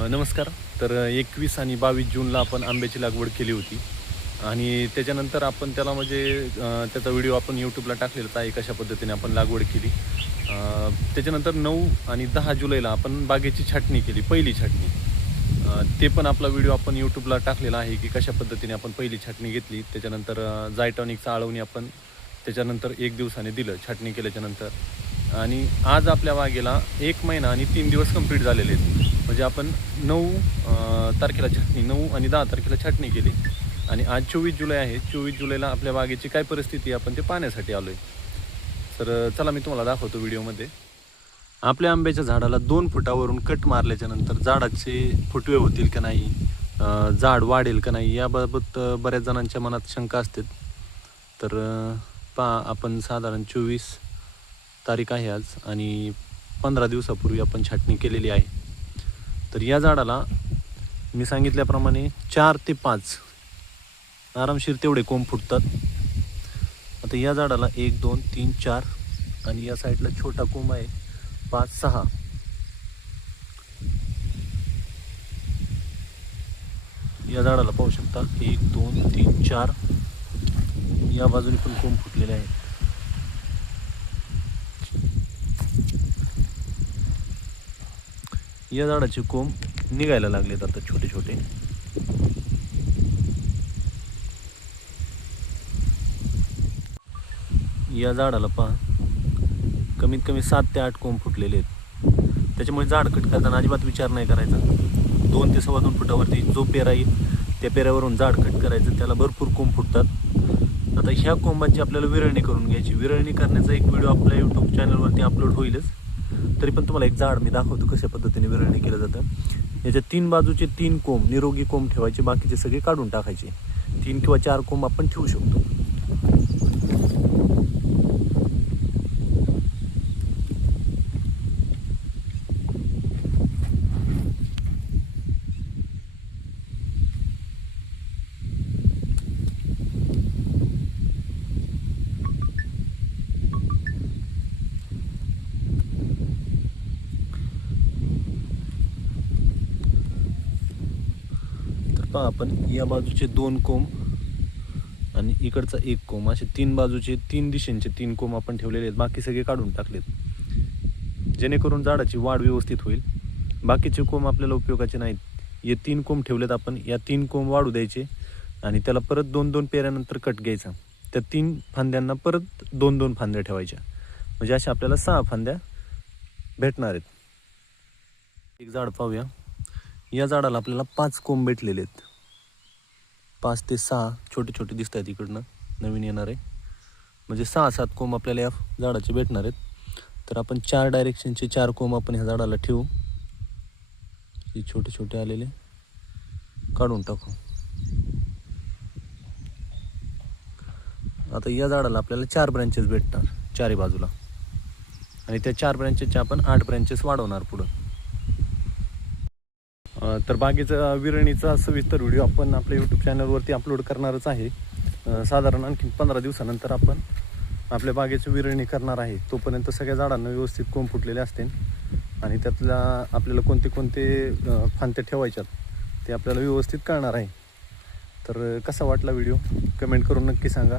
नमस्कार. तर 21 आणि 22 जूनला आपण आंब्याची लागवड केली होती आणि त्याच्यानंतर आपण त्याला त्याचा व्हिडिओ आपण यूट्यूबला टाकलेला आहे, कशा पद्धतीने आपण लागवड केली. त्याच्यानंतर 9 आणि 10 जुलैला आपण बागेची छाटणी केली, पहिली छाटणी. ते पण आपला व्हिडिओ आपण यूट्यूबला टाकलेला आहे की कशा पद्धतीने आपण पहिली छाटणी घेतली. त्याच्यानंतर जायटॉनिकचं आळवणी आपण त्याच्यानंतर 1 दिवसाने दिलं छाटणी केल्याच्यानंतर. आणि आज आपल्या बागेला 1 महिना आणि 3 दिवस कंप्लीट झालेले आहेत. म्हणजे आपण 9 तारखेला छाटणी, 9 आणि 10 तारखेला छाटणी केली आणि आज 24 जुलै आहे. 24 जुलैला आपल्या बागेची काय परिस्थिती आहे आपण ते पाहण्यासाठी आलो आहे. तर चला मी तुम्हाला दाखवतो व्हिडिओमध्ये. आपल्या आंब्याच्या झाडाला 2 फुटावरून कट मारल्याच्या नंतर झाडाचे फुटवे होतील का नाही, झाड वाढेल का नाही, याबाबत बऱ्याच जणांच्या मनात शंका असते. तर पहा, आपण साधारण 24 तारीख आहे आज आणि 15 दिवसापूर्वी आपण छाटणी केलेली आहे. तर या झाडाला मी सांगितल्याप्रमाणे 4 ते 5 आरामशीर तेवढे कोंब फुटतात. आता या झाडाला 1 2 3 4 आणि या साईडला छोटा कोंब आहे 5 6. या झाडाला पाहू शकता 1 2 3 4. या बाजूने पण कोंब फुटलेले आहेत. या झाडाचे कोंब निघायला लागलेत आता छोटे छोटे. या झाडाला पहा, कमीत कमी 7 ते 8 कोंब फुटलेले आहेत. त्याच्यामुळे झाड कट करताना अजिबात विचार नाही करायचा. 2 ते 2.25 फुटावरती जो पेरा येईल त्या पेऱ्यावरून झाड कट करायचं, त्याला भरपूर कोंब फुटतात. आता ह्या कोंबांची आपल्याला विरळणी करून घ्यायची. विरळणी करण्याचा एक व्हिडिओ आपल्या यूट्यूब चॅनलवरती अपलोड होईलच. तरी पण तुम्हाला एक झाड मी दाखवतो कशा पद्धतीने विरळणी केलं जातं. याच्या 3 बाजूचे 3 कोंब निरोगी कोंब ठेवायचे, बाकीचे सगळे काढून टाकायचे. 3 किंवा 4 कोंब आपण ठेवू शकतो. आपण या बाजूचे 2 कोंब आणि इकडचा 1 कोंब, असे 3 बाजूचे 3 दिशेंचे 3 कोंब आपण ठेवलेले आहेत. बाकी सगळे काढून टाकलेत, जेणेकरून झाडाची वाढ व्यवस्थित होईल. बाकीचे कोंब आपल्याला उपयोगाचे नाहीत. हे 3 कोंब ठेवलेत आपण. या 3 कोंब वाढू द्यायचे आणि त्याला परत 2-2 पेऱ्यानंतर कट घ्यायचा. त्या 3 फांद्यांना परत 2-2 फांद्या ठेवायच्या, म्हणजे अशा आपल्याला 6 फांद्या भेटणार आहेत. एक झाड पाहूया. या झाडाला आपल्याला 5 कोंब भेटलेले आहेत. 5 ते 6 छोटे छोटे दिसत आहेत. इकडनं नवीन येणार आहे, म्हणजे 6-7 कोंब आपल्याला या झाडाचे भेटणार आहेत. तर आपण 4 डायरेक्शनचे 4 कोंब आपण ह्या झाडाला ठेवू. हे छोटे छोटे आलेले काढून टाकू. आता या झाडाला आपल्याला 4 ब्रँचेस भेटणार 4ही बाजूला, आणि त्या 4 ब्रँचेसचे आपण 8 ब्रँचेस वाढवणार पुढं. तर बागेचा विरळणीचा सविस्तर व्हिडिओ आपण आपल्या यूट्यूब चॅनलवरती अपलोड करणारच आहे. साधारण आणखी 15 दिवसानंतर आपण आपल्या बागेची विरळणी करणार आहे. तोपर्यंत सगळ्या झाडांना व्यवस्थित कोंब फुटलेले असतील आणि त्यातला आपल्याला कोणते कोणते फांद्या ठेवायच्यात ते आपल्याला व्यवस्थित कळणार आहे. तर कसा वाटला व्हिडिओ कमेंट करून नक्की सांगा.